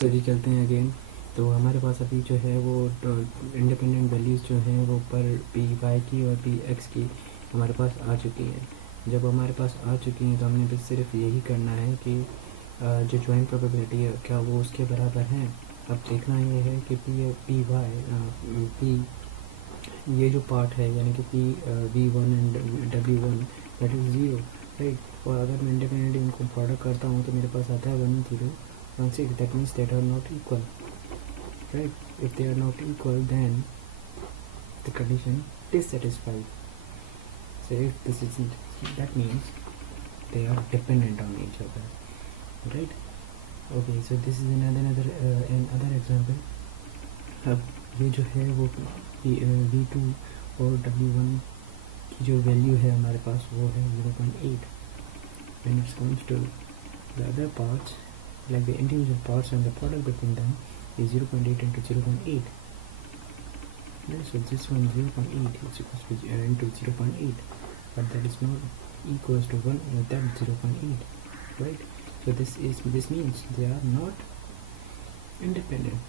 तो जी चलते हैं अगेन। तो हमारे पास अभी जो है वो इंडिपेंडेंट वैल्यूज़ जो हैं वो पर पी वाई की और पी एक्स की हमारे पास आ चुकी हैं। जब हमारे पास आ चुकी हैं तो हमने बस सिर्फ यही करना है कि जो ज्वाइंट प्रोबेबिलिटी है क्या वो उसके बराबर हैं। अब देखना ये है कि पी वाई पी ये जो पार्ट है यानी कि P V one and W one that is zero, right. और अगर मैं इंडिपेंडेंटली उनको प्रोडक्ट करता हूँ तो मेरे पास आता है 1 0 1 6। That means that are not equal, right? If they are not equal, then the condition is satisfied. So if this isn't, that means they are dependent on each other, right? Okay, so this is another example. अब ये जो है वो V2 और W1 की जो value है हमारे पास वो है 0.8 when it comes to the other parts, like the individual parts and the product between them is 0.8 into 0.8. So this one 0.8 is equals to into 0.8, but that is not equals to 1 that 0.8, right? So this means they are not independent.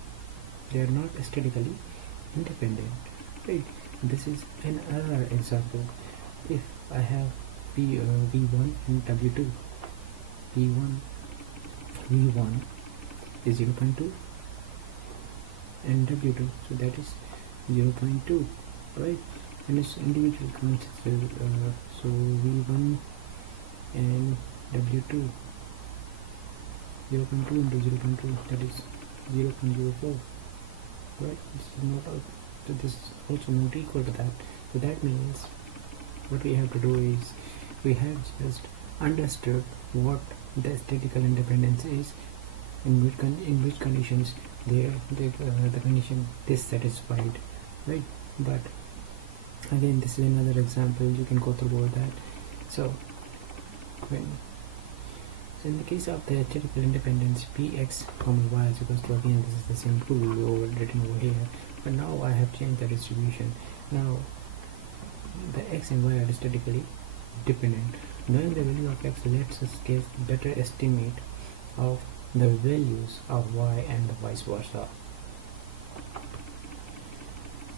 They are not aesthetically independent, right? This is another example. If I have V1 and W2, V1 is 0.2 and W2, so that is 0.2, right? And it's individual consists so V1 and W2 0.2 into 0.2, that is 0.04, right? This is not so this is also not equal to that. So that means what we have to do is we have just understood what the statistical independence is, in which conditions the condition is satisfied, right? But again, this is another example, you can go through all that. So in the case of the statistical independence, px comma y is equals to, again this is the same rule written over here, but now I have changed the distribution. Now the x and y are statically dependent. Knowing the value of x lets us give better estimate of the values of y and vice versa.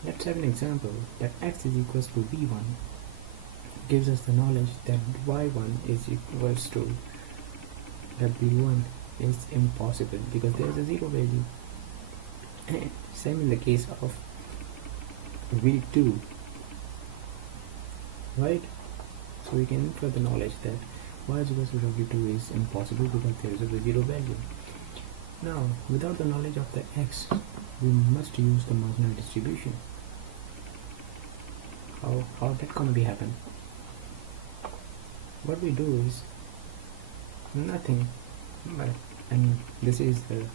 Let's have an example that x is equals to v1 gives us the knowledge that y1 is equals to w1 is impossible because there is a zero value. And same in the case of v2, right? So we can infer the knowledge that y is equals to w2 is impossible because there is a zero value. Now, without the knowledge of the x, we must use the marginal distribution. How that can be happen? What we do is nothing, but this is the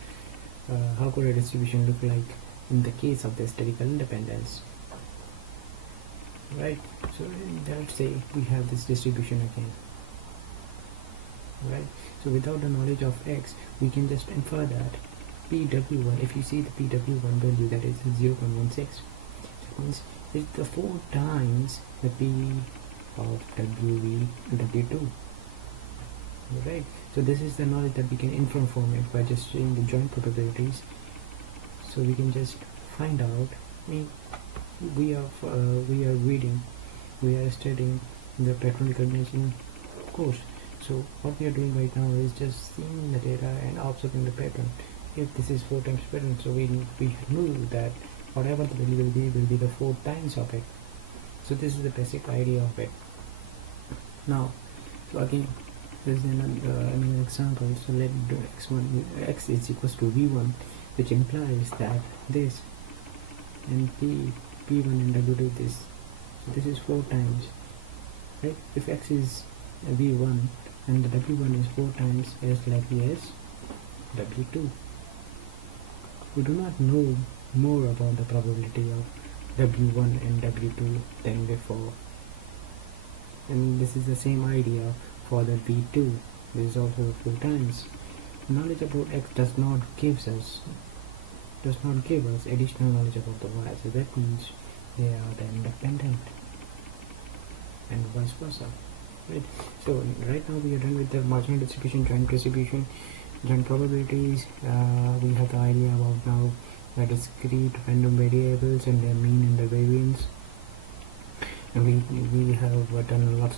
how could a distribution look like in the case of the statistical independence, right? So let's say we have this distribution again, right? So without the knowledge of x, we can just infer that PW1, if you see the PW1 value, that is 0.16, that means it's the 4 times the P of W2, right? So this is the knowledge that we can infer from it by just seeing the joint probabilities. So we can just find out. We are reading, we are studying the pattern recognition course. So what we are doing right now is just seeing the data and observing the pattern. If this is 4 times pattern, so we knew that whatever the value will be the 4 times of it. So this is the basic idea of it. Now, so again, this is another example. So let do x is equals to v1, which implies that this and p1 and w2 this. So this is 4 times, right? If x is v1 and the w1 is 4 times as likely as w2. We do not know more about the probability of w1 and w2 than before, and this is the same idea for the v2. This is also 4 times. Knowledge about x does not give us additional knowledge about the y, so that means they are the independent and vice versa, right? So right now we are done with the marginal distribution, joint distribution. Then probabilities, we have the idea about now the discrete random variables and their mean and their variance. And we have done lots